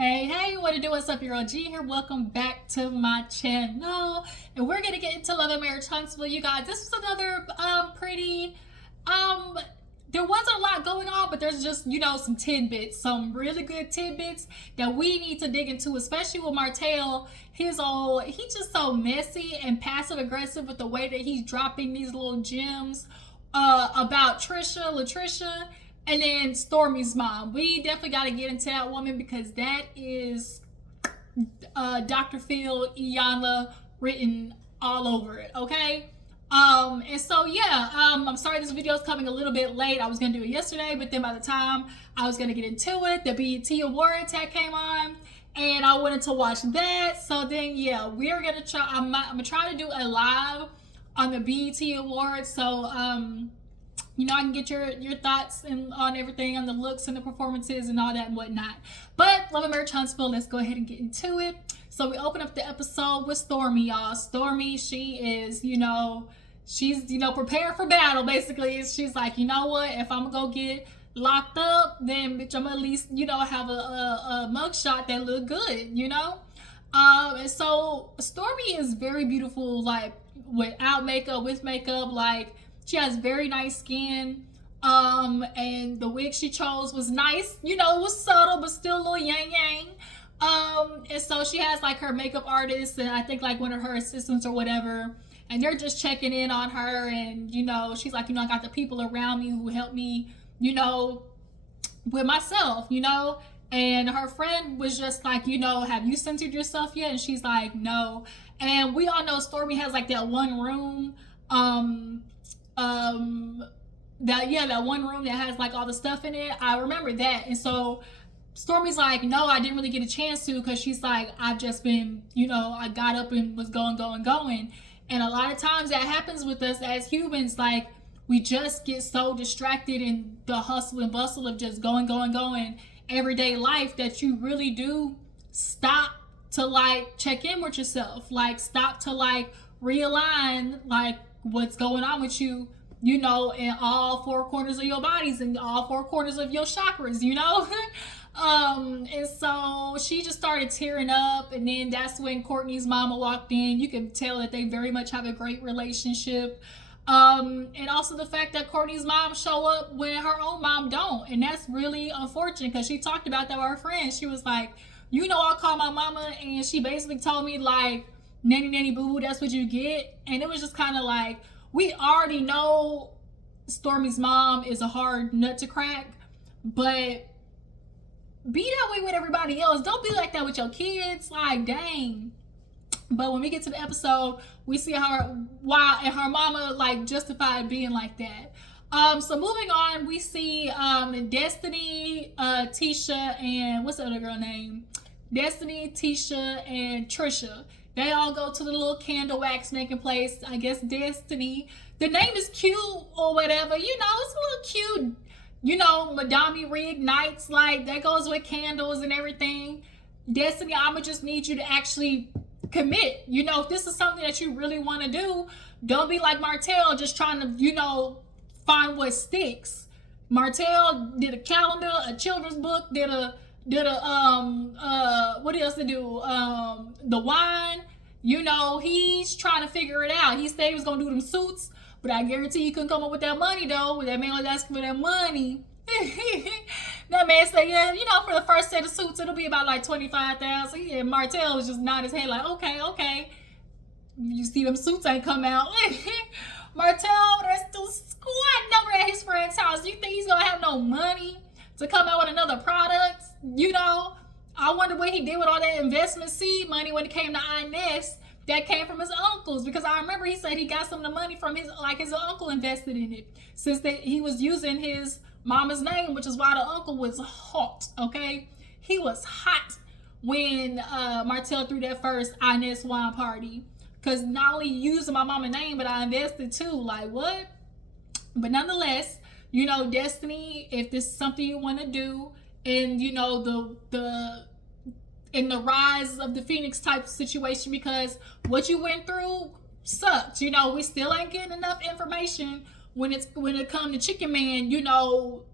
Hey, what to do? What's up, your OG here? Welcome back to my channel. And we're gonna get into Love and Marriage Huntsville, you guys. This is another pretty there wasn't a lot going on, but there's just, some tidbits, some really good tidbits that we need to dig into, especially with Martell. He's just so messy and passive aggressive with the way that he's dropping these little gems about Latricia, and then Stormi's mom. We definitely got to get into that woman because that is Dr. Phil Iyanla written all over it, okay? And so yeah, I'm sorry this video is coming a little bit late. I was gonna do it yesterday, but then by the time I was gonna get into it, the BET Award tag came on, and I wanted to watch that. So then yeah, we're gonna try. I'm gonna try to do a live on the BET Awards. So I can get your thoughts on everything, on the looks and the performances and all that and whatnot. But Love and Marriage Huntsville, let's go ahead and get into it. So we open up the episode with Stormi, y'all. Stormi, she is, she's, prepared for battle, basically. She's like, you know what? If I'm going to get locked up, then, bitch, I'm going to at least, have a mugshot that look good, And so Stormi is very beautiful, like, without makeup, with makeup. Like, she has very nice skin. And the wig she chose was nice. It was subtle, but still a little yang. And so she has like her makeup artist and I think like one of her assistants or whatever, and they're just checking in on her, and she's like, I got the people around me who help me, with myself, and her friend was just like, have you centered yourself yet? And she's like, no. And we all know Stormi has like that one room, that one room that has like all the stuff in it. I remember that. And so Stormi's like, no, I didn't really get a chance to, because she's like, I've just been, I got up and was going. And a lot of times that happens with us as humans. Like, we just get so distracted in the hustle and bustle of just going, everyday life, that you really do stop to like check in with yourself. Like, stop to like realign like what's going on with you, in all four corners of your bodies and all four corners of your chakras, And so she just started tearing up, and then that's when Courtney's mama walked in. You can tell that they very much have a great relationship. And also the fact that Courtney's mom show up when her own mom don't, and that's really unfortunate, because she talked about that with her friend. She was like, I called my mama and she basically told me like, nanny boo boo, that's what you get. And it was just kind of like, we already know Stormi's mom is a hard nut to crack, but be that way with everybody else. Don't be like that with your kids. Like, dang. But when we get to the episode, we see why and her mama like justified being like that. So moving on, we see Destiny, Tisha, and what's the other girl name? Destiny, Tisha, and Trisha. They all go to the little candle wax making place. I guess Destiny. The name is cute or whatever. It's a little cute. Madame reignites, like that goes with candles and everything. Destiny, I'ma just need you to actually commit. If this is something that you really want to do, don't be like Martell, just trying to, find what sticks. Martell did a calendar, a children's book, did a what else to do? The wine. He's trying to figure it out. He said he was gonna do them suits, but I guarantee he couldn't come up with that money though. That man was asking for that money. That man said, yeah, for the first set of suits, it'll be about like $25,000. And Martell was just nodding his head like, okay. You see them suits ain't come out. Martell, they're still squatting over at his friend's house. You think he's gonna have no money to come out with another product? I wonder what he did with all that investment seed money when it came to Inez. That came from his uncles, because I remember he said he got some of the money from his uncle invested in it, since he was using his mama's name, which is why the uncle was hot. Okay, he was hot when Martell threw that first Inez wine party, because not only using my mama's name, but I invested too. Like, what? But nonetheless, Destiny, if this is something you want to do, and in the rise of the Phoenix type situation, because what you went through sucked. We still ain't getting enough information when it comes to Chicken Man.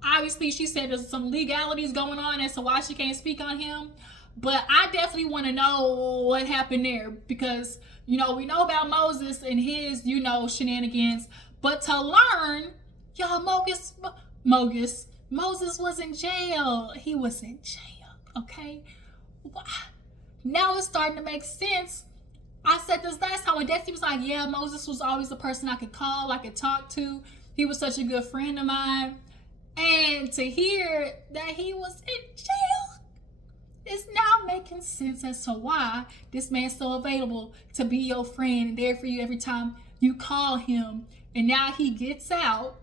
Obviously she said there's some legalities going on as to why she can't speak on him. But I definitely want to know what happened there because, we know about Moses and his, shenanigans. But to learn, y'all, Moses was in jail. He was in jail, okay? Now it's starting to make sense. I said this last time when Destiny was like, yeah, Moses was always the person I could call, I could talk to. He was such a good friend of mine. And to hear that he was in jail is now making sense as to why this man's so available to be your friend and there for you every time you call him. And now he gets out.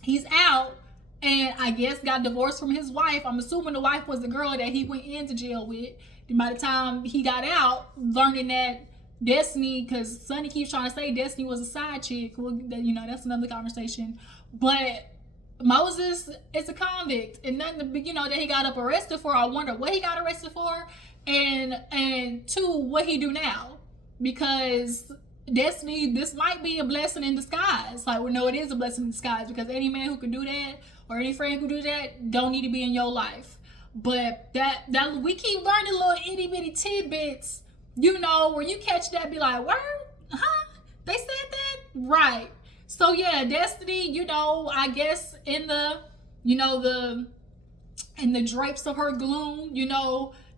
He's out and I guess got divorced from his wife. I'm assuming the wife was the girl that he went into jail with. And by the time he got out, learning that Destiny, because Sunni keeps trying to say Destiny was a side chick. Well, that's another conversation. But Moses is a convict, and nothing, that he got up arrested for. I wonder what he got arrested for, and two, what he do now, because Destiny, this might be a blessing in disguise. Like, we know it is a blessing in disguise because any man who can do that or any friend who do that don't need to be in your life. But that we keep learning little itty bitty tidbits, where you catch that, be like, word, huh? They said that, right? So yeah, Destiny, I guess in the, in the drapes of her gloom,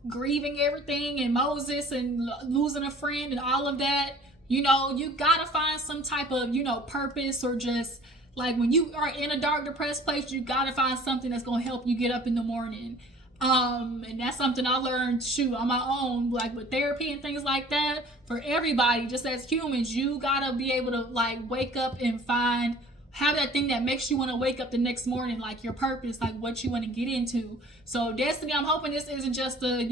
grieving everything and Moses and losing a friend and all of that, you gotta find some type of, purpose, or just like when you are in a dark, depressed place, you gotta find something that's gonna help you get up in the morning. And that's something I learned, on my own, like with therapy and things like that. For everybody, just as humans, you gotta be able to like wake up and have that thing that makes you want to wake up the next morning, like your purpose, like what you want to get into. So Destiny, I'm hoping this isn't just a,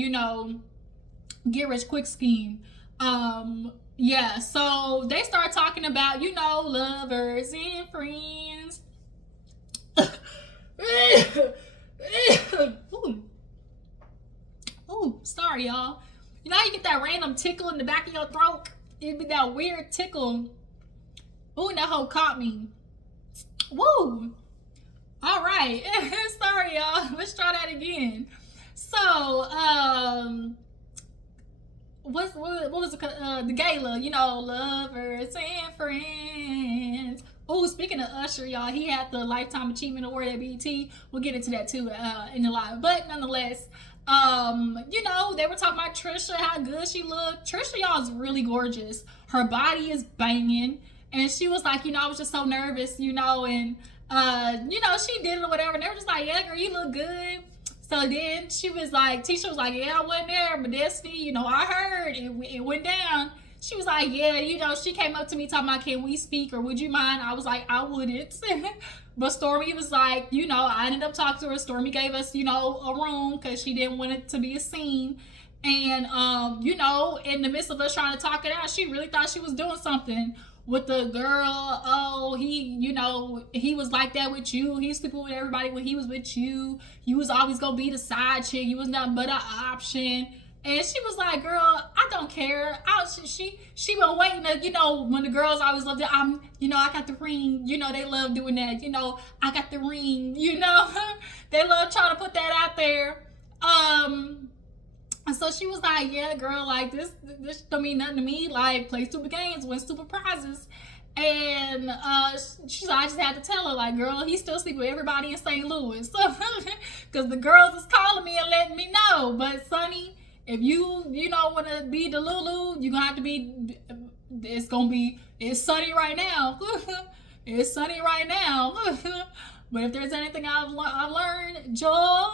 get rich quick scheme. Yeah, so they start talking about, lovers and friends. Ooh, sorry, y'all. How you get that random tickle in the back of your throat? It'd be that weird tickle. Ooh, that hoe caught me. Woo. All right. Sorry, y'all. Let's try that again. So, what was the gala? Lovers and friends. Oh, speaking of Usher, y'all, he had the Lifetime Achievement Award at BET. We'll get into that too in the live. But nonetheless, they were talking about Trisha, how good she looked. Trisha, y'all, is really gorgeous. Her body is banging. And she was like, I was just so nervous, and, she did it or whatever. And they were just like, yeah, girl, you look good. So then she was like, Tisha was like, yeah, I wasn't there, but Destiny, I heard it went down. She was like, yeah, she came up to me talking about, can we speak or would you mind? I was like, I wouldn't. But Stormi was like, I ended up talking to her. Stormi gave us, a room because she didn't want it to be a scene. And, in the midst of us trying to talk it out, she really thought she was doing something with the girl. Oh, he was like that with you. He was sleeping with everybody when he was with you. You was always going to be the side chick. You was nothing but an option. And she was like, girl, I don't care. She been waiting to, when the girls always loved it. I got the ring. They love doing that. I got the ring. They love trying to put that out there. And so she was like, yeah, girl, like this don't mean nothing to me. Like, play stupid games, win stupid prizes. And she's like, I just had to tell her, like, girl, he's still sleeping with everybody in St. Louis. Because the girls is calling me and letting me know. But Sunni, if you want to be the Lulu, you're going to have to be, it's Sunni right now. It's Sunni right now. But if there's anything I've learned, joy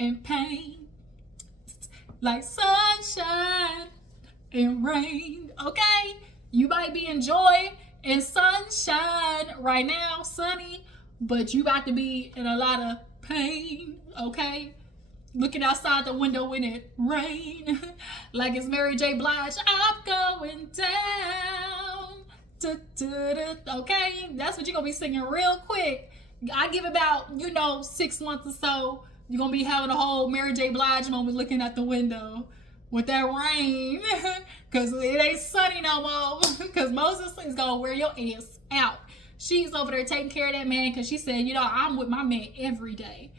and pain, like sunshine and rain, okay? You might be in joy and sunshine right now, Sunni, but you about to be in a lot of pain, okay? Looking outside the window when it rain, like it's Mary J. Blige, I'm going down, okay? That's what you're gonna be singing real quick. I give about, 6 months or so, you're gonna be having a whole Mary J. Blige moment looking at the window with that rain, because it ain't sunny no more, because Moses is gonna wear your ass out. She's over there taking care of that man, because she said, I'm with my man every day.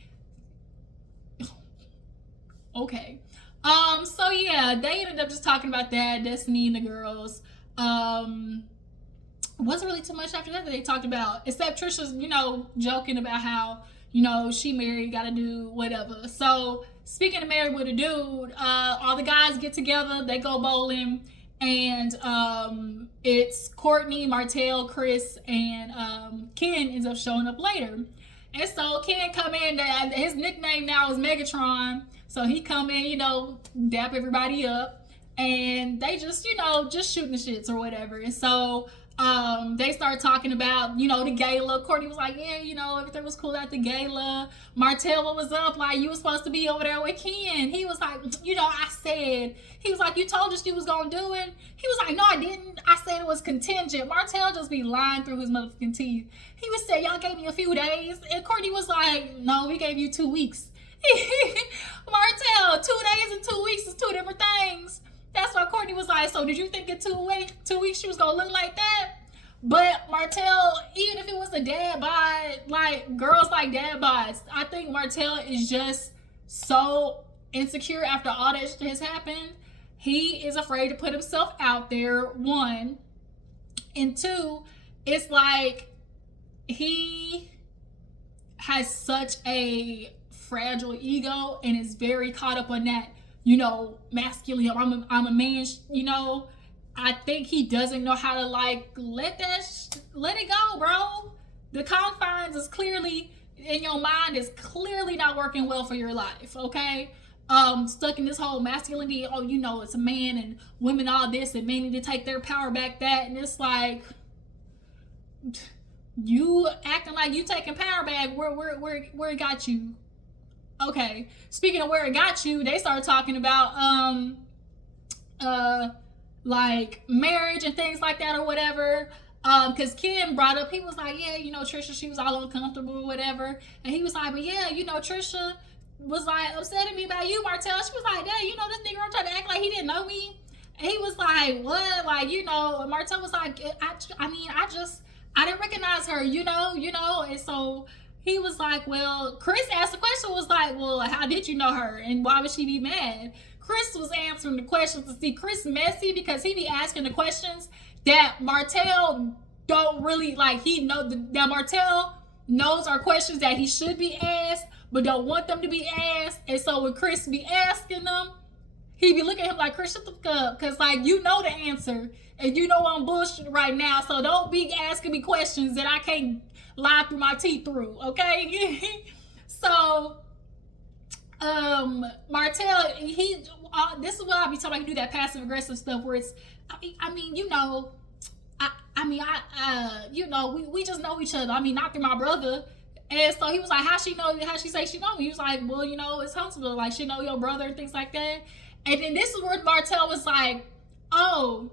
Okay. So yeah, they ended up just talking about that, Destiny and the girls. Wasn't really too much after that they talked about, except Trisha's, joking about how, she married, gotta do whatever. So speaking of married with a dude, all the guys get together, they go bowling, and it's Courtney, Martell, Chris, and Ken ends up showing up later. And so Ken come in, his nickname now is Megatron. So he come in, dap everybody up, and they just, just shooting the shits or whatever. And so they start talking about, the gala. Courtney was like, yeah, everything was cool at the gala. Martell, what was up? Like, you was supposed to be over there with Ken. He was like, he was like, you told us you was going to do it. He was like, no, I didn't. I said it was contingent. Martell just be lying through his motherfucking teeth. He was saying, y'all gave me a few days. And Courtney was like, no, we gave you 2 weeks. Martell, 2 days and 2 weeks is two different things. That's why Courtney was like, so did you think in 2 weeks she was going to look like that? But Martell, even if it was a dad bod, like, girls like dad bods, I think Martell is just so insecure after all that shit has happened. He is afraid to put himself out there, one. And two, it's like he has such a fragile ego and is very caught up on that, masculine. I'm a man, I think he doesn't know how to let it go, bro. The confines is clearly in your mind is clearly not working well for your life, okay? Stuck in this whole masculinity, it's a man and women all this and men need to take their power back that, and it's like you acting like you taking power back where it got you. Okay. Speaking of where it got you, they started talking about like marriage and things like that or whatever. Because Ken brought up, he was like, yeah, Trisha, she was all uncomfortable or whatever. And he was like, but yeah, Trisha was like upsetting me about you, Martell. She was like, dang, this nigga tried to act like he didn't know me. And he was like, what? Like, Martell was like, I didn't recognize her, and so he was like, well, Chris asked the question, was like, well, how did you know her? And why would she be mad? Chris was answering the questions. To see, Chris messy because he be asking the questions that Martell don't really like. That Martell knows are questions that he should be asked, but don't want them to be asked. And so when Chris be asking them, he be looking at him like, Chris, shut the fuck up. Because, the answer. And I'm bullshit right now. So don't be asking me questions that I can't lie through my teeth through. Okay? So, Martell, this is what I be talking about. He do that passive aggressive stuff where it's, we just know each other. Not through my brother. And so he was like, how she say she know me? He was like, well, it's Huntsville. Like, she know your brother and things like that. And then this is where Martell was like, oh,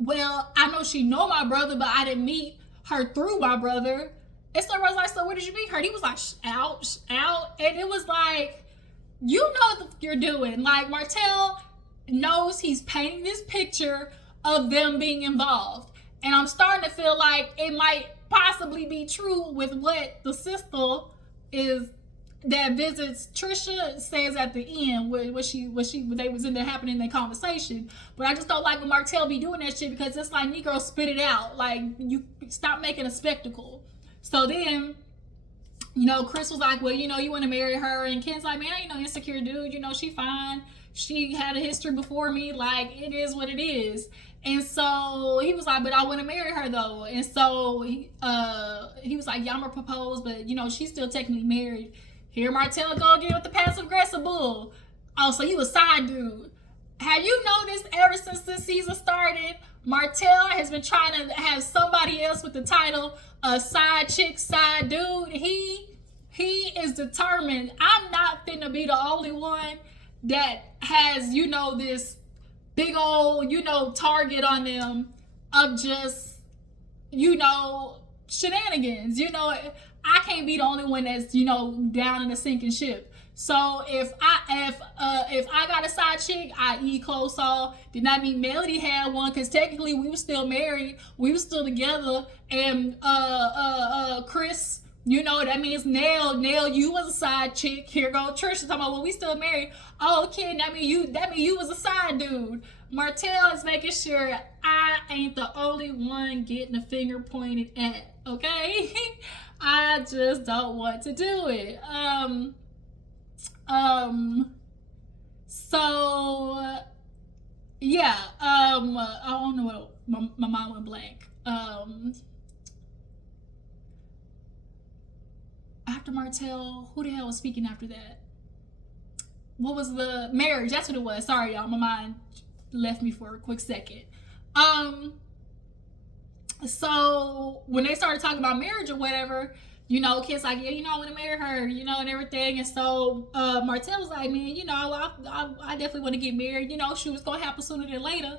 well, I know she know my brother, but I didn't meet her through my brother. And so I was like, so where did you meet her? And he was like, out. And it was like, you know what you're doing. Like, Martell knows he's painting this picture of them being involved. And I'm starting to feel like it might possibly be true with what the sister is that visits Trisha says at the end, they was in there happening in their conversation. But I just don't like when Martell be doing that shit because it's like, Negro, spit it out. Like, you stop making a spectacle. So then, Chris was like, well, you want to marry her. And Ken's like, man, I ain't no insecure dude. She fine. She had a history before me. Like, it is what it is. And so he was like, but I want to marry her though. And so he was like, yeah, I'm gonna propose, but she's still technically married. Here Martell go again with the passive aggressive bull. Oh, so you a side dude. Have you noticed ever since this season started, Martell has been trying to have somebody else with the title a side chick, side dude. He is determined. I'm not finna be the only one that has, this big old, target on them of just, shenanigans. I can't be the only one that's, down in a sinking ship. So if I got a side chick, i.e. Closaw, did not mean Melody had one, because technically we were still married, we were still together, and Chris You know, that means Nell, you was a side chick. Here go Trisha talking about, well, we still married. Oh, okay, that mean you was a side dude. Martell is making sure I ain't the only one getting the finger pointed at. Okay, I just don't want to do it. So yeah. I don't know what my mind went blank. After Martell, who the hell was speaking after that? What was the marriage? That's what it was. Sorry, y'all. My mind left me for a quick second. So when they started talking about marriage or whatever, you know, kids like, yeah, you know, I want to marry her, you know, and everything. And so Martell was like, man, you know, I definitely want to get married. You know, she was gonna happen sooner than later.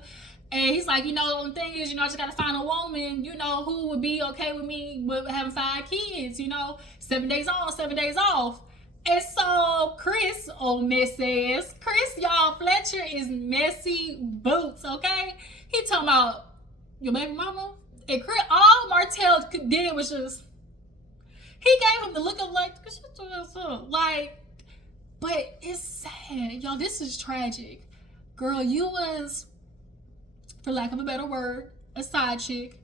And he's like, you know, the only thing is, you know, I just got to find a woman, you know, who would be okay with me with having 5 kids, you know, 7 days on, 7 days off. And so Chris, messy ass, Chris, y'all, Fletcher is messy boots, okay? He talking about your baby mama. And Chris, all Martell did was just, he gave him the look of like, but it's sad. Y'all, this is tragic. Girl, you was, for lack of a better word, a side chick.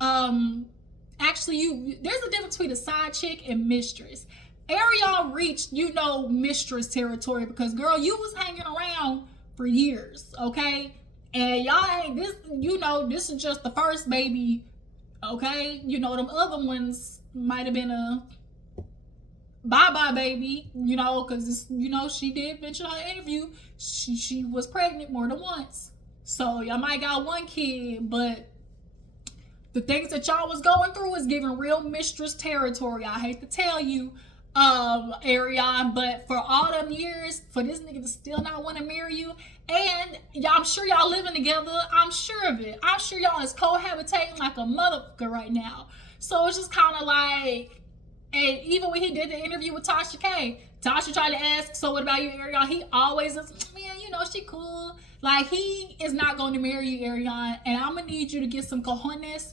Actually, there's a difference between a side chick and mistress. Ariel reached, you know, mistress territory because, girl, you was hanging around for years, okay? And y'all ain't this, you know, this is just the first baby, okay? You know, them other ones might have been a bye-bye baby, you know, because, you know, she did mention her interview. She was pregnant more than once. So y'all might got 1 kid, but the things that y'all was going through is giving real mistress territory. I hate to tell you, Ariane, but for all them years, for this nigga to still not want to marry you, and I'm sure y'all living together, I'm sure of it. I'm sure y'all is cohabitating like a motherfucker right now. So it's just kind of like, and even when he did the interview with Tasha K, Tasha tried to ask, so what about you, Ariane? He always is, man, you know, she cool. Like, he is not going to marry you, Ariane, and I'm going to need you to get some cojones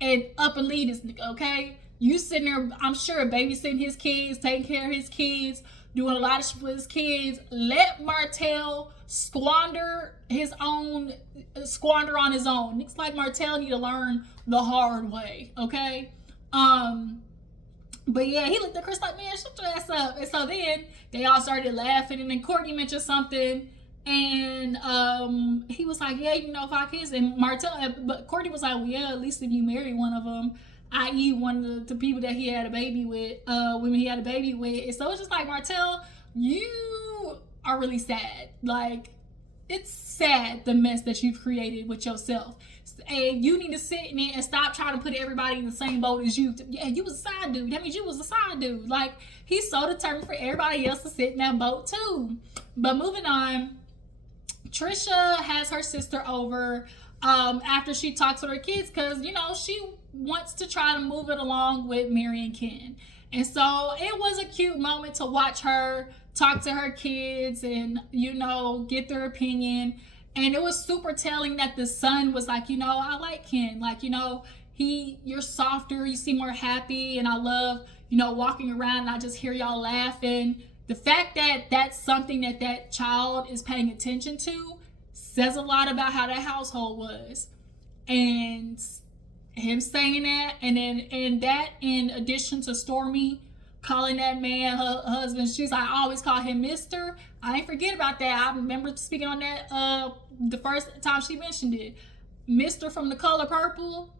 and up and lead this nigga, okay? You sitting there, I'm sure, babysitting his kids, taking care of his kids, doing a lot of shit with his kids. Let Martell squander on his own. Niggas like Martell need to learn the hard way, okay? But yeah, he looked at Chris like, man, shut your ass up. And so then they all started laughing, and then Courtney mentioned something, and he was like, yeah, you know, 5 kids. And Martell, but Courtney was like, well, yeah, at least if you marry one of them, i.e. one of the people that he had a baby with, women he had a baby with. And so it's just like, Martell, you are really sad. Like, it's sad, the mess that you've created with yourself. And you need to sit in it and stop trying to put everybody in the same boat as you. Yeah, you was a side dude. That means you was a side dude. Like, he's so determined for everybody else to sit in that boat too. But moving on, Trisha has her sister over after she talks with her kids because, you know, she wants to try to move it along with Mary and Ken. And so it was a cute moment to watch her talk to her kids and, you know, get their opinion. And it was super telling that the son was like, you know, I like Ken. Like, you know, you're softer, you seem more happy, and I love, you know, walking around and I just hear y'all laughing. The fact that that's something that child is paying attention to says a lot about how that household was. And him saying that, and then in addition to Stormi calling that man her husband, she's like, I always call him Mr. I ain't forget about that. I remember speaking on that the first time she mentioned it. Mr. from The Color Purple.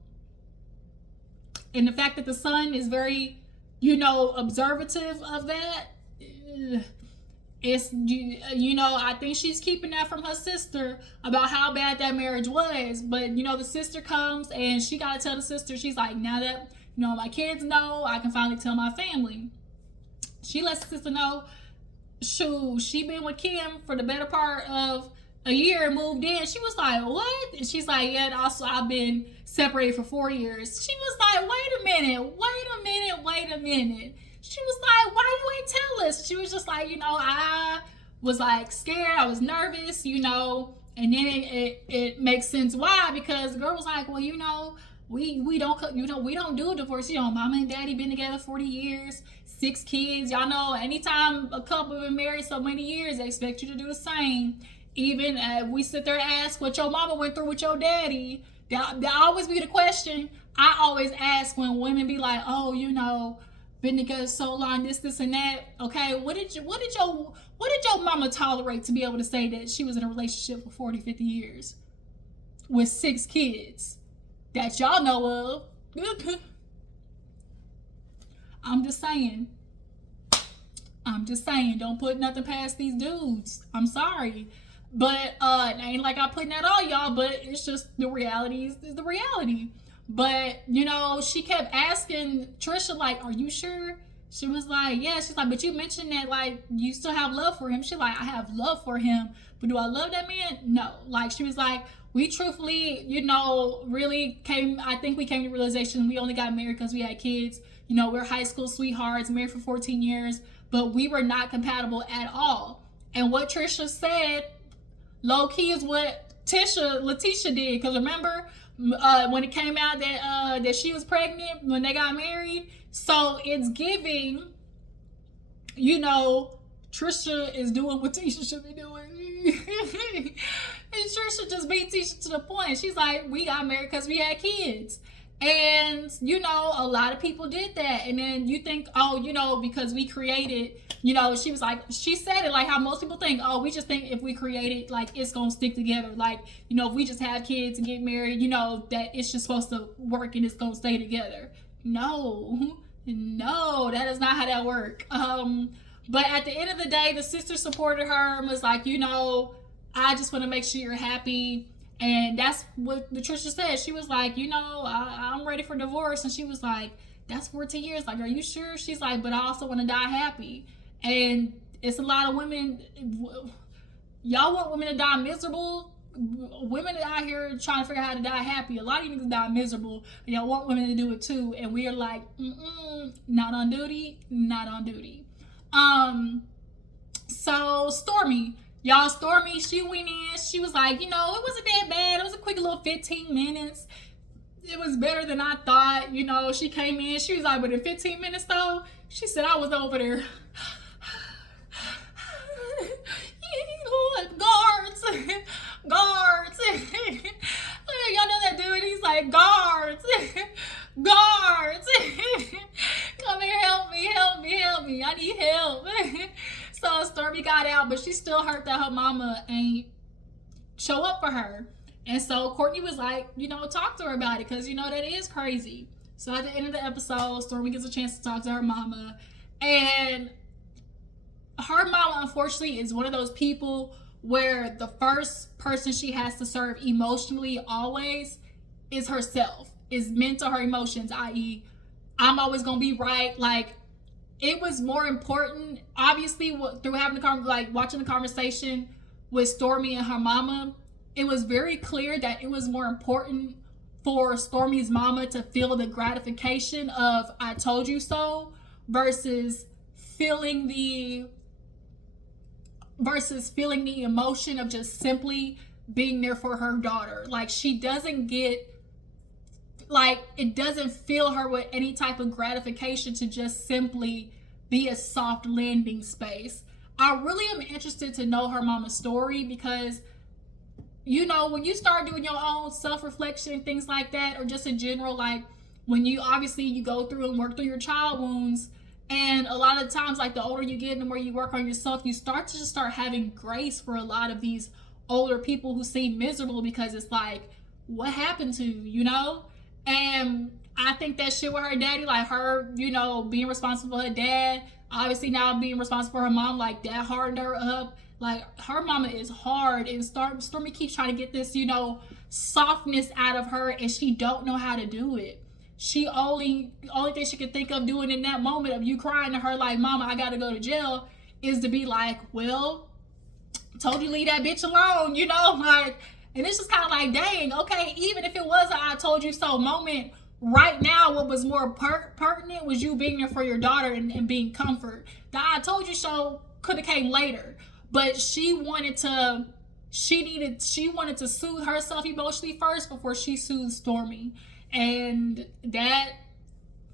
And the fact that the son is very, you know, observative of that. It's, you know, I think she's keeping that from her sister about how bad that marriage was. But, you know, the sister comes and she got to tell the sister, she's like, now that, you know, my kids know, I can finally tell my family. She lets the sister know, shoot, she been with Kim for the better part of a year and moved in. She was like, what? And she's like, yeah, and also I've been separated for 4 years. She was like, wait a minute. She was like, why you ain't tell us? She was just like, you know, I was like scared. I was nervous, you know, and then it makes sense why, because the girl was like, well, you know, we don't, we don't do a divorce. Mama and daddy been together 40 years, 6 kids. Y'all know, anytime a couple been married so many years, they expect you to do the same. Even we sit there and ask what your mama went through with your daddy. That always be the question I always ask when women be like, oh, been together so long, this and that. Okay, what did your mama tolerate to be able to say that she was in a relationship for 40, 50 years with 6 kids that y'all know of? I'm just saying, don't put nothing past these dudes. I'm sorry. But it ain't like I'm putting that on y'all, but it's just the reality is the reality. But, she kept asking Trisha, like, are you sure? She was like, yeah. She's like, but you mentioned that, like, you still have love for him. She's like, I have love for him, but do I love that man? No. Like, she was like, we truthfully, really I think we came to the realization we only got married because we had kids. We're high school sweethearts, married for 14 years, but we were not compatible at all. And what Trisha said, low key, is what Latricia did. Because remember, when it came out that she was pregnant when they got married, so it's giving, Trisha is doing what Tisha should be doing. And Trisha just beat Tisha to the point. She's like, we got married because we had kids. And, a lot of people did that. And then you think, oh, because we created, she was like, she said it like how most people think, oh, we just think if we create it, like, it's going to stick together. Like, if we just have kids and get married, that it's just supposed to work and it's going to stay together. No, that is not how that works. But at the end of the day, the sister supported her and was like, I just want to make sure you're happy. And that's what Latricia said. She was like, I'm ready for divorce. And she was like, that's 14 years. Like, are you sure? She's like, but I also want to die happy. And it's a lot of women. Y'all want women to die miserable? Women out here trying to figure out how to die happy. A lot of you niggas die miserable. And y'all want women to do it too. And we are like, not on duty. So Stormi. Y'all, Stormi, she went in. She was like, it wasn't that bad. It was a quick little 15 minutes. It was better than I thought. She came in. She was like, but in 15 minutes, though, she said, I was over there. Guards. Y'all know that dude? He's like, guards. Come here, help me. I need help. So Stormi got out, but she still hurt that her mama ain't show up for her. And so Courtney was like, talk to her about it, because, that is crazy. So at the end of the episode, Stormi gets a chance to talk to her mama. And her mama, unfortunately, is one of those people where the first person she has to serve emotionally always is herself, is meant to her emotions, i.e., I'm always going to be right. Like, it was more important, obviously, through having watching the conversation with Stormi and her mama, it was very clear that it was more important for Stormi's mama to feel the gratification of "I told you so" versus feeling the emotion of just simply being there for her daughter. Like, she doesn't get, like, it doesn't fill her with any type of gratification to just simply be a soft landing space. I really am interested to know her mama's story, because when you start doing your own self-reflection and things like that, or just in general, like, when you go through and work through your child wounds, and a lot of times, like, the older you get and the more you work on yourself, you start having grace for a lot of these older people who seem miserable, because it's like, what happened to you, And I think that shit with her daddy, like, her, being responsible for her dad, obviously now being responsible for her mom, like, that hardened her up. Like, her mama is hard, and Stormi keeps trying to get this, softness out of her, and she don't know how to do it. She only thing she could think of doing in that moment of you crying to her like, "Mama, I gotta go to jail," is to be like, "Well, told you leave that bitch alone," like, and it's just kind of like, dang, okay, even if it was a "I told you so" moment, right now, what was more pertinent was you being there for your daughter and being comfort. The "I told you so" could have came later, but she wanted to soothe herself emotionally first before she soothed Stormi. And that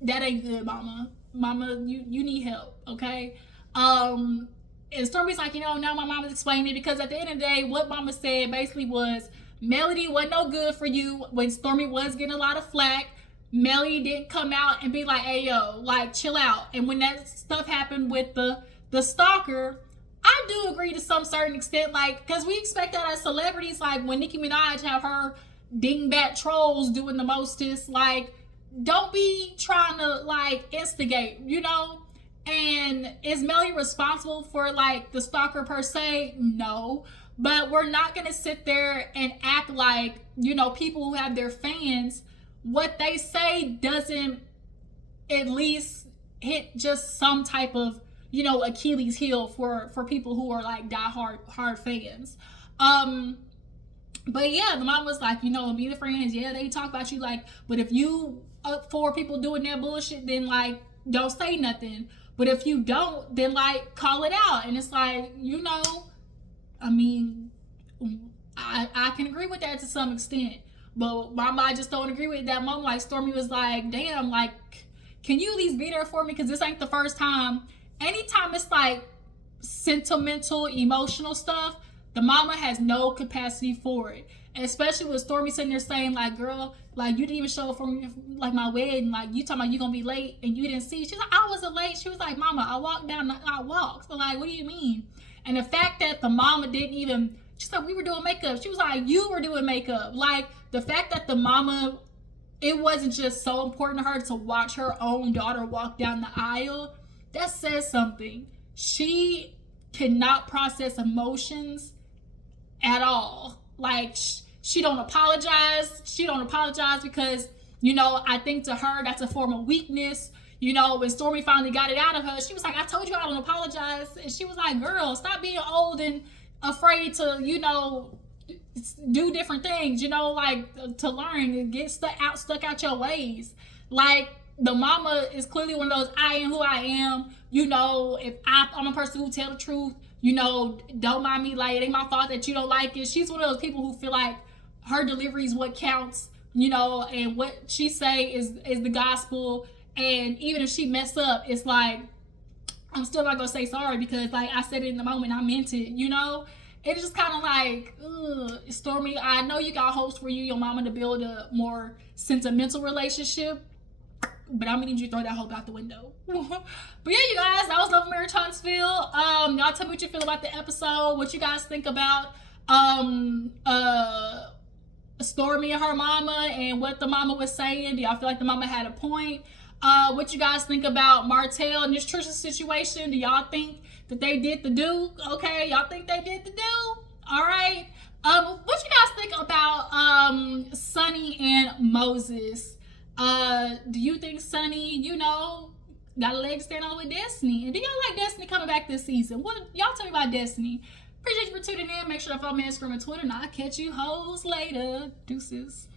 ain't good, mama. Mama, you need help, okay? And Stormi's like, now my mama's explaining it, because at the end of the day, what mama said basically was, Melody wasn't no good for you when Stormi was getting a lot of flack. Melody didn't come out and be like, hey, yo, like, chill out. And when that stuff happened with the stalker, I do agree to some certain extent, like, because we expect that as celebrities, like, when Nicki Minaj have her dingbat trolls doing the mostest, like, don't be trying to, like, instigate, And is Melody responsible for, like, the stalker per se? No. But we're not going to sit there and act like, people who have their fans, what they say doesn't at least hit just some type of, Achilles heel for people who are, like, hard fans. But yeah, the mom was like, be the friends. Yeah, they talk about you, like, but if you up for people doing that bullshit, then, like, don't say nothing. But if you don't, then, like, call it out. And it's like, I mean, I can agree with that to some extent. But I just don't agree with that moment. Like, Stormi was like, damn, like, can you at least be there for me? Because this ain't the first time. Anytime it's, like, sentimental, emotional stuff, the mama has no capacity for it. And especially with Stormi sitting there saying, like, girl, like, you didn't even show up for me, like, my wedding. Like, you talking about you gonna be late and you didn't see. She's like, I wasn't late. She was like, mama, I walked down, I walked. So, like, what do you mean? And the fact that the mama didn't even, she said, we were doing makeup. She was like, you were doing makeup. Like, the fact that the mama, it wasn't just so important to her to watch her own daughter walk down the aisle, that says something. She cannot process emotions at all. Like, she don't apologize. She don't apologize because, I think to her that's a form of weakness. When Stormi finally got it out of her, she was like, I told you I don't apologize. And she was like, girl, stop being old and afraid to, do different things, like, to learn and get stuck out your ways. Like, the mama is clearly one of those, I am who I am. If I'm a person who tell the truth, don't mind me, like, it ain't my fault that you don't like it. She's one of those people who feel like her delivery is what counts, and what she say is the gospel. And even if she mess up, it's like, I'm still not gonna say sorry because, like, I said it in the moment, I meant it, It's just kind of like, Stormi, I know you got hopes for your mama to build a more sentimental relationship, but I'm gonna need you to throw that hope out the window. But yeah, you guys, that was Love Marriage Huntsville. Y'all tell me what you feel about the episode, what you guys think about Stormi and her mama and what the mama was saying. Do y'all feel like the mama had a point? What you guys think about Martell and this Trisha situation? Do y'all think that they did the do? Okay, y'all think they did the do? All right. What you guys think about Sunni and Moses? Do you think Sunni, got a leg to stand on with Destiny? And do y'all like Destiny coming back this season? What y'all tell me about Destiny? Appreciate you for tuning in. Make sure to follow me on Instagram and Twitter, and I'll catch you hoes later. Deuces.